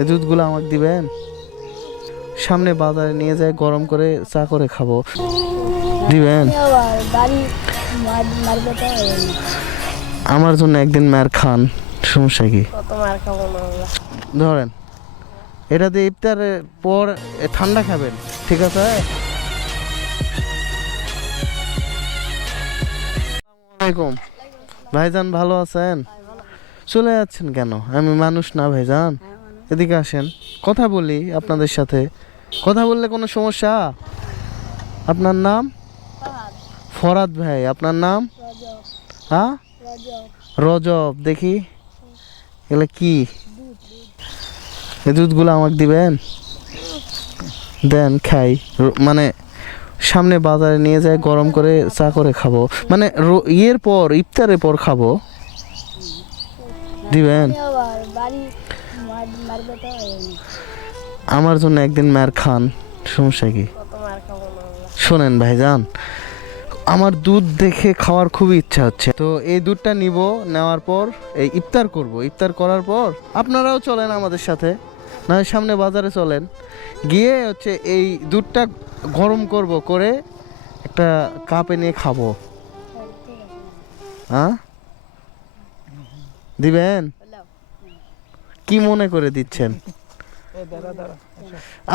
এই দুধগুলো আমাকে দিবেন? সামনে বাজারে নিয়ে যায় গরম করে চা করে খাবো, দিবেন? আমার জন্য একদিন মার খান, সমস্যা কি? ধরেন এটা দিয়ে ইফতারের পর ঠান্ডা খাবেন, ঠিক আছে? আসসালামু ভাইজান, ভালো আছেন? চলে যাচ্ছেন কেন? আমি মানুষ না ভাইজান? এদিকে আসেন, কথা বলি আপনাদের সাথে। কথা বললে কোনো সমস্যা? আপনার নাম? ফরাদ ভাই। আপনার নাম? হ্যাঁ, রজব। দেখি এগুলো কি? এই দুধগুলো আমাকে দিবেন? দেন খাই, মানে সামনে বাজারে নিয়ে যায় গরম করে চা করে খাবো, মানে ইয়ের পর, ইফতারের পর খাবো, দিবেন? আমার জন্য একদিন মার খান, সমস্যা কি? শোনেন ভাইজান, আমার দুধ দেখে খাওয়ার খুবই ইচ্ছা হচ্ছে, তো এই দুধটা নিব, নেওয়ার পর এই ইফতার করব। ইফতার করার পর আপনারাও চলেন আমাদের সাথে, না সামনে বাজারে চলেন, গিয়ে হচ্ছে এই দুধটা গরম করব, করে একটা কাপে নিয়ে খাবো। হ্যাঁ, দিবেন? কি মনে করে দিচ্ছেন?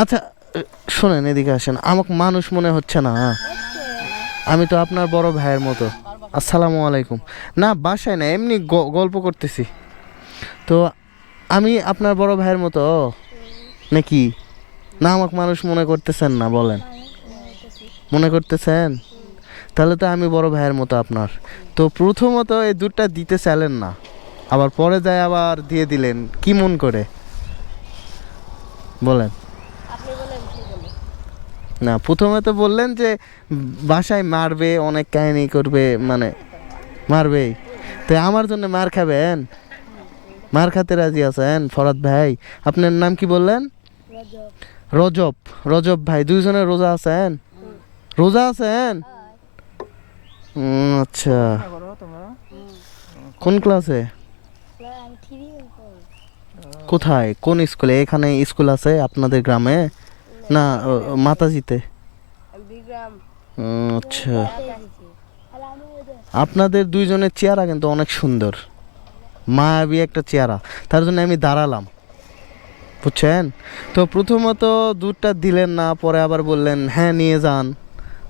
আচ্ছা শোনেন, এদিকে আসেন, আমাকে মানুষ মনে হচ্ছে না? আমি তো আপনার বড় ভাইয়ের মতো। আসসালামু আলাইকুম। না বাসায় না, এমনি গল্প করতেছি। তো আমি আপনার বড় ভাইয়ের মতো নাকি? না আমাকে মানুষ মনে করতেছেন না? বলেন, মনে করতেছেন? তাহলে তো আমি বড় ভাইয়ের মতো আপনার। তো প্রথমত এই দুধটা দিতে চাইলেন না, আবার পরে যায় আবার দিয়ে দিলেন, কি মন করে? বলেন না, প্রথমে তো বললেন যে বাসায় মারবে, অনেক কাহিনী করবে, মানে মারবেই। তো আমার জন্য মার খাবেন? মার খাতে রাজি আছেন ফরাদ ভাই? আপনার নাম কি বললেন? রজব। রজব ভাই, দুইজনে রোজা আছেন? রোজা আছেন? আচ্ছা, কোন ক্লাসে? কোথায়, কোন স্কুলে? এখানে স্কুল আছে আপনাদের গ্রামে না মাতাজিতে? আচ্ছা, আপনাদের দুইজনের চেহারা কিন্তু অনেক সুন্দর, মায়াবী একটা চেহারা, তার জন্য আমি দাঁড়ালাম, বুঝছেন? তো প্রথমত দুধটা দিলেন না, পরে আবার বললেন হ্যাঁ নিয়ে যান,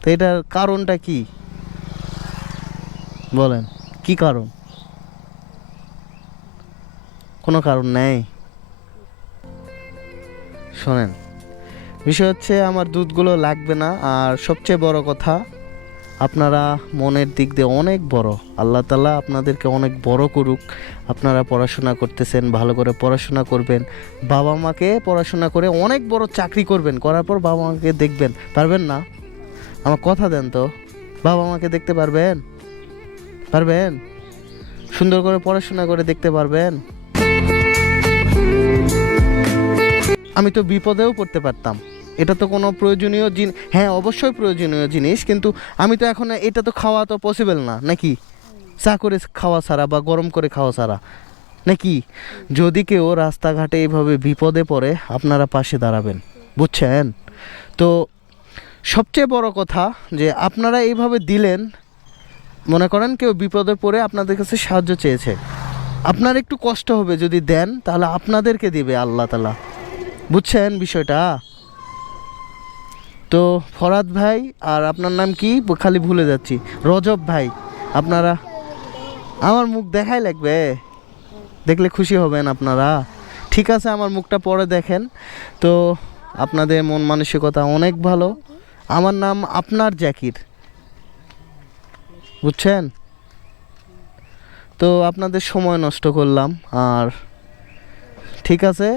তো এটার কারণটা কি? বলেন কি কারণ? কোনো কারণ নেই? শোনেন, বিষয় হচ্ছে আমার দুধগুলো লাগবে না, আর সবচেয়ে বড় কথা, আপনারা মনের দিক দিয়ে অনেক বড়, আল্লাহ তাআলা আপনাদেরকে অনেক বড় করুক। আপনারা পড়াশোনা করতেছেন, ভালো করে পড়াশোনা করবেন, বাবা মাকে পড়াশোনা করে অনেক বড় চাকরি করবেন, করার পর বাবা মাকে দেখবেন, পারবেন না? আমার কথা দেন তো, বাবা মাকে দেখতে পারবেন? পারবেন? সুন্দর করে পড়াশোনা করে দেখতে পারবেন? আমি তো বিপদেও পড়তে পারতাম, এটা তো কোনো প্রয়োজনীয় জিনিস, হ্যাঁ অবশ্যই প্রয়োজনীয় জিনিস, কিন্তু আমি তো এখন এটা তো খাওয়া তো পসিবল না নাকি, চা করে খাওয়া ছাড়া বা গরম করে খাওয়া ছাড়া নাকি? যদি কেউ রাস্তাঘাটে এইভাবে বিপদে পড়ে, আপনারা পাশে দাঁড়াবেন, বুঝছেন? তো সবচেয়ে বড় কথা যে আপনারা এইভাবে দিলেন, মনে করেন কেউ বিপদে পড়ে আপনাদের কাছে সাহায্য চেয়েছে, আপনার একটু কষ্ট হবে, যদি দেন তাহলে আপনাদেরকে দিবে আল্লাহ তাআলা, বুঝছেন বিষয়টা? তো ফরাদ ভাই, আর আপনার নাম কি খালি ভুলে যাচ্ছি, রজব ভাই, আপনারা আমার মুখ দেখাই লাগবে, দেখলে খুশি হবেন আপনারা, ঠিক আছে? আমার মুখটা পরে দেখেন। তো আপনাদের মন মানসিকতা অনেক ভালো। আমার নাম আপনার জাকির, বুঝছেন? তো আপনাদের সময় নষ্ট করলাম, আর ঠিক আছে,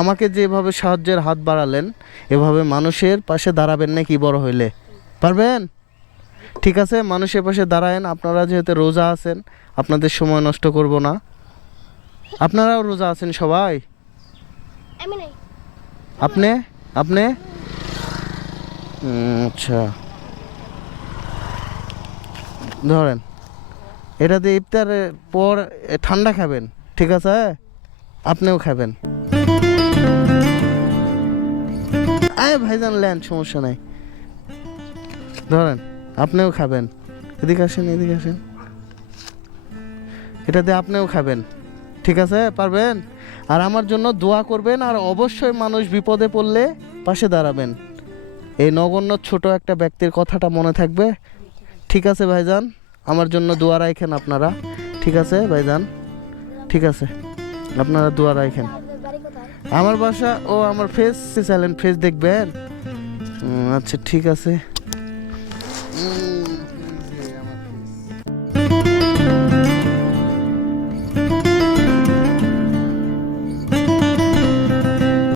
আমাকে যেভাবে সাহায্যের হাত বাড়ালেন, এভাবে মানুষের পাশে দাঁড়াবেন নাকি বড় হইলে? পারবেন? ঠিক আছে, মানুষের পাশে দাঁড়ায়েন। আপনারা যেহেতু রোজা আছেন, আপনাদের সময় নষ্ট করব না। আপনারাও রোজা আছেন সবাই? আপনি? আপনি? আচ্ছা, ধরেন এটা দিয়ে ইফতারের পর ঠান্ডা খাবেন, ঠিক আছে? আপনিও খাবেন। আয় ভাইজান লেন, সমস্যা নাই, ধরেন আপনিও খাবেন, এদিকে আসেন, এদিকে আসেন, এটা দিয়ে আপনিও খাবেন, ঠিক আছে? পারবেন? আর আমার জন্য দোয়া করবেন, আর অবশ্যই মানুষ বিপদে পড়লে পাশে দাঁড়াবেন। এই নগণ্য ছোট একটা ব্যক্তির কথাটা মনে থাকবে, ঠিক আছে ভাইজান? আমার জন্য দোয়া রাখেন আপনারা, ঠিক আছে ভাইজান? ঠিক আছে, আপনারা দোয়া রাখেন। আমার বাসা, ও আমার ফেস চ্যানেল ফেস দেখবেন, আচ্ছা ঠিক আছে।